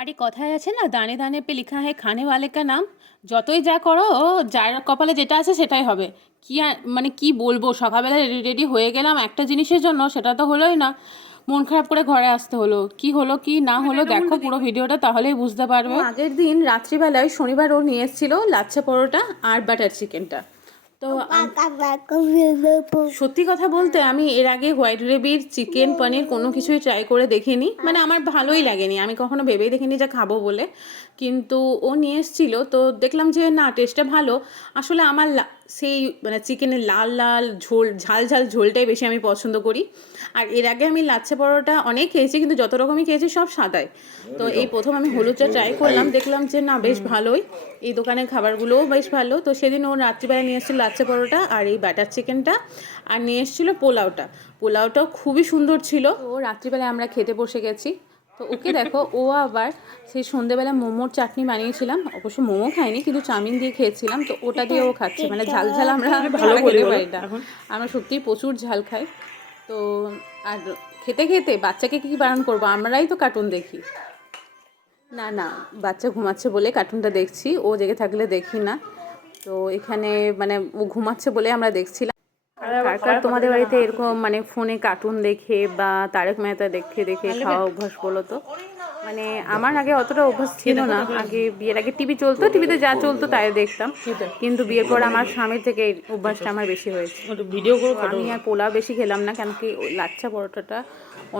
আরে কথায় আছে না, দানে দানে পে লিখা হয় খানে ওয়ালে কা নাম। যতই যা করো, যার কপালে যেটা আছে সেটাই হবে। কি আর মানে কি বলবো, সকালবেলা রেডি রেডি হয়ে গেলাম একটা জিনিসের জন্য, সেটা তো হলোই না। মন খারাপ করে ঘরে আসতে হলো। কি হলো কি না হলো দেখো পুরো ভিডিওটা, তাহলেই বুঝতে পারবে। আগের দিন রাত্রিবেলায় শনিবার ও নিয়ে এসেছিল লাচ্ছা পরোটা আর বাটার চিকেনটা। তো সত্যি কথা বলতে আমি এর আগে হোয়াইট রেবির চিকেন পনির কোনো কিছুই ট্রাই করে দেখিনি, মানে আমার ভালোই লাগেনি, আমি কখনো ভেবেই দেখিনি যে খাবো বলে। কিন্তু ও নিয়ে এসেছিলো তো দেখলাম যে না, টেস্টটা ভালো। আসলে আমার সেই মানে চিকেনের লাল লাল ঝোল, ঝাল ঝাল ঝোলটাই বেশি আমি পছন্দ করি। আর এর আগে আমি লাচ্ছা পরোটা অনেক খেয়েছি, কিন্তু যত রকমই খেয়েছি সব সাদাই। তো এই প্রথম আমি হলুদটা ট্রাই করলাম, দেখলাম যে না বেশ ভালোই। এই দোকানের খাবারগুলোও বেশ ভালো। তো সেদিন ও রাত্রিবেলা নিয়ে এসেছিলো লাচ্ছা পরোটা আর এই বাটার চিকেনটা, আর নিয়ে এসেছিলো পোলাওটাও খুবই সুন্দর ছিল। তো রাত্রিবেলায় আমরা খেতে বসে গেছি। তো ওকে দেখো, ও আবার সেই সন্ধেবেলা মোমোর চাটনি বানিয়েছিলাম, অবশ্য মোমো খাইনি কিন্তু চাউমিন দিয়ে খেয়েছিলাম, তো ওটা দিয়ে ও খাচ্ছে। মানে ঝাল ঝাল আমরা ভালো খেতে পারি না, আমরা সত্যিই প্রচুর ঝাল খাই। তো আর খেতে খেতে বাচ্চাকে কী বারণ করবো, আমরাই তো কার্টুন দেখি। না না, বাচ্চা ঘুমাচ্ছে বলে কার্টুনটা দেখছি, ও জেগে থাকলে দেখি না। তো এখানে মানে ও ঘুমাচ্ছে বলে আমরা দেখছিলাম। কার কার তোমাদের বাড়িতে এরকম মানে ফোনে কার্টুন দেখে বা তারক মেহতা দেখে দেখে খাওয়া অভ্যাস বলো তো? মানে আমার আগে অতটা অভ্যাস ছিল না, আগে বিয়ের আগে টিভি চলতো, টিভিতে যা চলতো তাই দেখতাম। কিন্তু বিয়ের পর আমার স্বামীর থেকে এই অভ্যাসটা আমার বেশি হয়েছে। ভিডিও করে আমি আর পোলাও বেশি খেলাম না, কেন কি লাচ্ছা পরোটাটা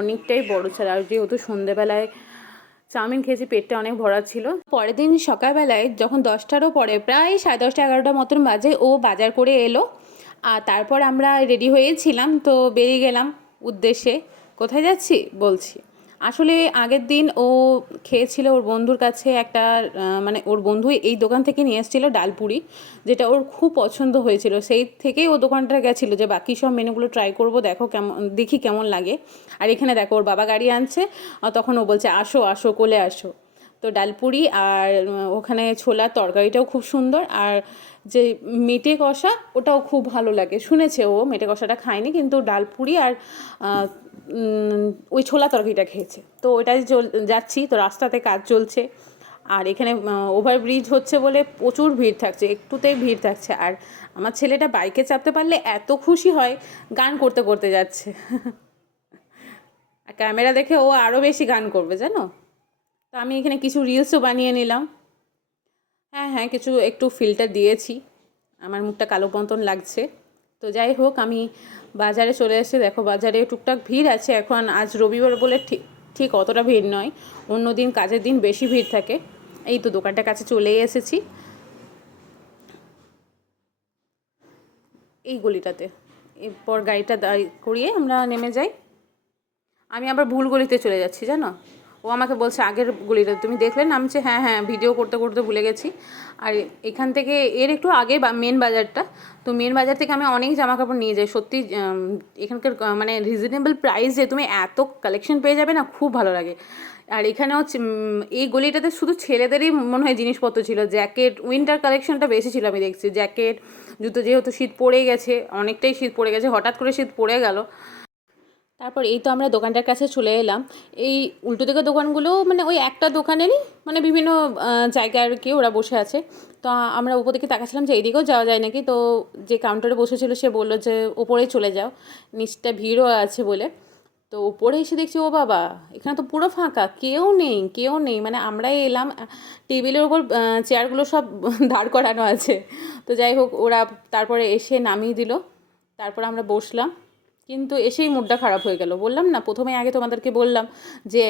অনেকটাই বড় ছিল, আর যেহেতু সন্ধ্যেবেলায় চাউমিন খেয়েছি পেটটা অনেক ভরা ছিল। পরের দিন সকালবেলায় যখন 10টারও পরে, প্রায় 10:30 11টা মতন বাজে, ও বাজার করে এলো। আর তারপর আমরা রেডি হয়েছিলাম, তো বেরিয়ে গেলাম উদ্দেশ্যে। কোথায় যাচ্ছি বলছি। আসলে আগের দিন ও খেয়েছিল ওর বন্ধুর কাছে একটা, মানে ওর বন্ধু এই দোকান থেকে নিয়ে এসেছিলো ডালপুরি, যেটা ওর খুব পছন্দ হয়েছিল। সেই থেকেই ও দোকানটা গেছিলো যে বাকি সব মেনুগুলো ট্রাই করব, দেখো কেমন, দেখি কেমন লাগে। আর এখানে দেখো ওর বাবা গাড়ি আনছে, আর তখন ও বলছে আসো আসো কোলে আসো। তো ডালপুরি আর ওখানে ছোলার তরকারিটাও খুব সুন্দর, আর যে মেটে কষা ওটাও খুব ভালো লাগে। শুনেছে ও, মেটে কষাটা খায়নি, কিন্তু ডালপুরি আর ওই ছোলা তরকারিটা খেয়েছে। তো ওইটাই যাচ্ছি, তো রাস্তাতে কাজ চলছে, আর এখানে ওভারব্রিজ হচ্ছে বলে প্রচুর ভিড় থাকছে, একটুতেই ভিড় থাকছে। আর আমার ছেলেটা বাইকে চাপতে পারলে এত খুশি হয়, গান করতে করতে যাচ্ছে। আর ক্যামেরা দেখে ও আরও বেশি গান করবে জানো। তো আমি এখানে কিছু রিলসও বানিয়ে নিলাম। হ্যাঁ হ্যাঁ, কিছু একটু ফিল্টার দিয়েছি, আমার মুখটা কালো মতন লাগছে। তো যাই হোক, আমি বাজারে চলে এসেছি। দেখো বাজারে টুকটাক ভিড় আছে, এখন আজ রবিবার বলে ঠিক ঠিক অতটা ভিড় নয়, অন্য দিন কাজের দিন বেশি ভিড় থাকে। এই তো দোকানটার কাছে চলেই এসেছি, এই গলিটাতে। এরপর গাড়িটা দাঁড় করিয়ে আমরা নেমে যাই। আমি আবার ভুল গলিতে চলে যাচ্ছি জানো। ও আমাকে বলছে আগের গলিটা তুমি দেখলে, নামছে। হ্যাঁ হ্যাঁ, ভিডিও করতে করতে ভুলে গেছি। আর এখান থেকে এর একটু আগে মেন বাজারটা, তো মেন বাজার থেকে আমি অনেক জামা কাপড় নিয়ে যাই। সত্যি এখানকার মানে রিজনেবল প্রাইসে তুমি এত কালেকশন পেয়ে যাবে না, খুব ভালো লাগে। আর এখানেও এই গলিটাতে শুধু ছেলেদেরই মনে হয় জিনিসপত্র ছিল, জ্যাকেট, উইন্টার কালেকশনটা বেশি ছিল আমি দেখছি। জ্যাকেট, জুতো, যেহেতু শীত পড়ে গেছে, অনেকটাই শীত পড়ে গেছে, হঠাৎ করে শীত পড়ে গেল। তারপর এই তো আমরা দোকানটার কাছে চলে এলাম। এই উল্টো দিকের দোকানগুলো মানে ওই একটা দোকানেরই, মানে বিভিন্ন জায়গায় আর কি ওরা বসে আছে। তো আমরা উপর দিকে তাকাচ্ছিলাম যে এইদিকেও যাওয়া যায় নাকি। তো যে কাউন্টারে বসেছিল সে বললো যে ওপরেই চলে যাও, নিচটা ভিড়ও আছে বলে। তো উপরে এসে দেখছি ও বাবা, এখানে তো পুরো ফাঁকা, কেউ নেই কেউ নেই, মানে আমরাই এলাম। টেবিলের ওপর চেয়ারগুলো সব দাঁড় করানো আছে। তো যাই হোক, ওরা তারপরে এসে নামিয়ে দিল, তারপর আমরা বসলাম। কিন্তু এসেই মুডটা খারাপ হয়ে গেল। বললাম না প্রথমে, আগে তোমাদেরকে বললাম যে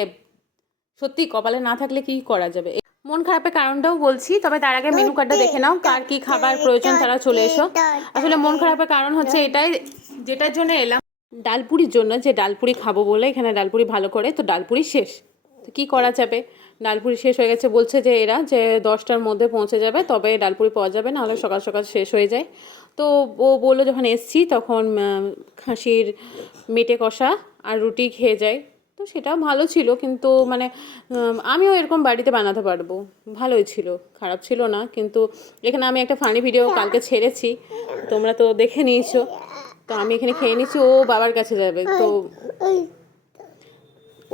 সত্যি কপালে না থাকলে কি করা যাবে। মন খারাপের কারণটাও বলছি, তবে তার আগে মেনু কার্ডটা দেখে নাও, কার কী খাবার প্রয়োজন তারা চলে এসো। আসলে মন খারাপের কারণ হচ্ছে এটাই, যেটার জন্য এলাম ডালপুরির জন্য, যে ডালপুরি খাবো বলে। এখানে ডালপুরি ভালো করে, তো ডালপুরি শেষ, তো কী করা যাবে। ডালপুরি শেষ হয়ে গেছে, বলছে যে এরা যে 10টার মধ্যে পৌঁছে যাবে, তবে ডালপুরি পাওয়া যাবে, নাহলে সকাল সকাল শেষ হয়ে যায়। তো ও বললো যখন এসছি তখন খাসির মেটে কষা আর রুটি খেয়ে যায়। তো সেটাও ভালো ছিল, কিন্তু মানে আমিও এরকম বাড়িতে বানাতে পারবো, ভালোই ছিল, খারাপ ছিল না। কিন্তু এখানে আমি একটা ফানি ভিডিও কালকে ছেড়েছি, তোমরা তো দেখে নিয়েছো। তো আমি এখানে খেয়ে নিচ্ছি, ও বাবার কাছে যাবে। তো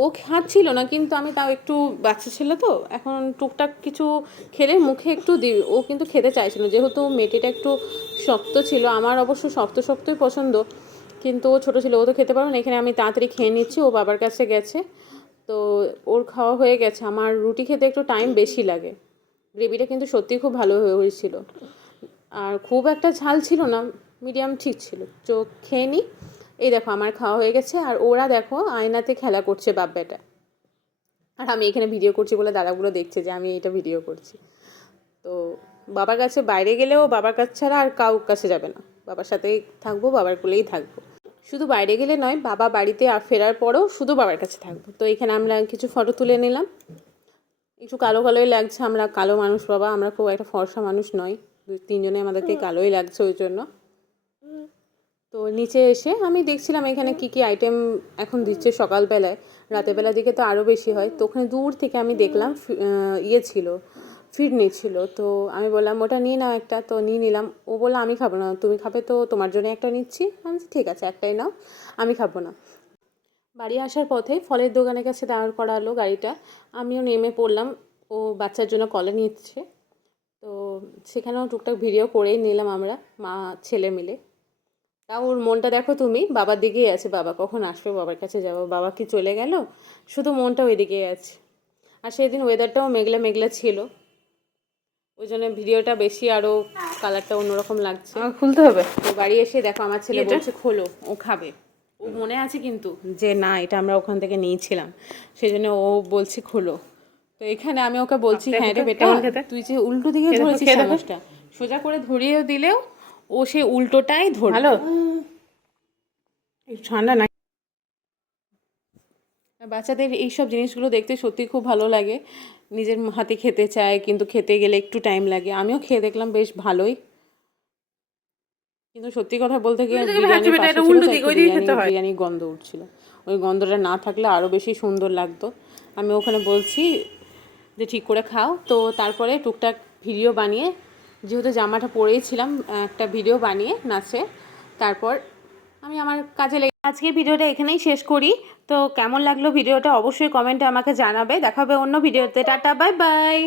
ও খাচ্ছিল না, কিন্তু আমি তাও একটু, বাচ্চা ছেলে তো এখন টুকটাক কিছু খেলে মুখে একটু দিই। ও কিন্তু খেতে চাইছিল, যেহেতু মেটেটা একটু শক্ত ছিল, আমার অবশ্য শক্ত শক্তই পছন্দ, কিন্তু ও ছোটো ছিল, ও তো খেতে পারো না। এখানে আমি তাড়াতাড়ি খেয়ে নিচ্ছি, ও বাবার কাছে গেছে, তো ওর খাওয়া হয়ে গেছে। আমার রুটি খেতে একটু টাইম বেশি লাগে। গ্রেভিটা কিন্তু সত্যিই খুব ভালো হয়েছিল, আর খুব একটা ঝাল ছিল না, মিডিয়াম ঠিক ছিল। তো খেয়ে নিই। এই দেখো আমার খাওয়া হয়ে গেছে, আর ওরা দেখো আয়নাতে খেলা করছে বাপ বেটা, আর আমি এখানে ভিডিও করছি বলে দাদাগুলো দেখছে যে আমি এটা ভিডিও করছি। তো বাবার কাছে বাইরে গেলেও বাবার কাছে ছাড়া আর কারোর কাছে যাবে না, বাবার সাথেই থাকবো, বাবার কোলেই থাকবো। শুধু বাইরে গেলে নয়, বাবা বাড়িতে ফেরার পরেও শুধু বাবার কাছে থাকবো। তো এখানে আমরা কিছু ফটো তুলে নিলাম। একটু কালো কালোই লাগছে, আমরা কালো মানুষ বাবা, আমরা খুব একটা ফর্সা মানুষ নয়, 2-3 জনে আমাদেরকে কালোই লাগছে ওই জন্য। তো নিচে এসে আমি দেখছিলাম এখানে কি কি আইটেম এখন দিচ্ছে সকালবেলায়, রাতের বেলার দিকে তো আরও বেশি হয়। তো ওখানে দূর থেকে আমি দেখলাম ইয়ে ছিল, ফিরনি ছিল। তো আমি বললাম ওটা নিয়ে নাও একটা, তো নিয়ে নিলাম। ও বললো আমি খাবো না, তুমি খাবে তো তোমার জন্য একটা নিচ্ছি। আমি ঠিক আছে একটাই নাও, আমি খাবো না। বাড়ি আসার পথে ফলের দোকানের কাছে দাঁড় করালো গাড়িটা, আমিও নেমে পড়লাম। ও বাচ্চার জন্য কলা নিচ্ছে, তো সেখানেও টুকটাক ভিডিও করেই নিলাম আমরা মা ছেলে মিলে। তাও ওর মনটা দেখো তুমি, বাবার দিকেই আছে, বাবা কখন আসবে, বাবার কাছে যাবো, বাবা কি চলে গেল, শুধু মনটা ওই দিকেই আছে। আর সেদিন ওয়েদারটাও মেঘলা মেঘলা ছিল, ওই জন্য ভিডিওটা বেশি আরও কালারটা অন্যরকম লাগছে। খুলতে হবে। তো বাড়ি এসে দেখো আমার ছেলে বলছে খোলো, ও খাবে। ও মনে আছে কিন্তু যে না এটা আমরা ওখান থেকে নিয়েছিলাম, সেই জন্য ও বলছে খোলো। তো এখানে আমি ওকে বলছি হ্যাঁ রে বেটা, তুই যে উল্টো দিকে ধরেছিস চামচটা, সোজা করে ধরিয়ে দিলেও ও সে উল্টোটাই ধরে। ভালো ঠান্ডা না। বাচ্চাদের এইসব জিনিসগুলো দেখতে সত্যি খুব ভালো লাগে, নিজের হাতে খেতে চায়, কিন্তু খেতে গেলে একটু টাইম লাগে। আমিও খেয়ে দেখলাম বেশ ভালোই, কিন্তু সত্যি কথা বলতে গিয়ে বিরিয়ানির গন্ধ উঠছিল, ওই গন্ধটা না থাকলে আরও বেশি সুন্দর লাগতো। আমি ওখানে বলছি যে ঠিক করে খাও। তো তারপরে টুকটাক ভিডিও বানিয়ে, যেহেতু জামাটা পরেইছিলাম, একটা ভিডিও বানিয়ে নাচে, তারপর আমি আমার কাজে লেগে। আজকের ভিডিওটা এখানেই শেষ করি। তো কেমন লাগলো ভিডিওটা অবশ্যই কমেন্টে আমাকে জানাবে। দেখা হবে অন্য ভিডিওতে। Tata, bye bye.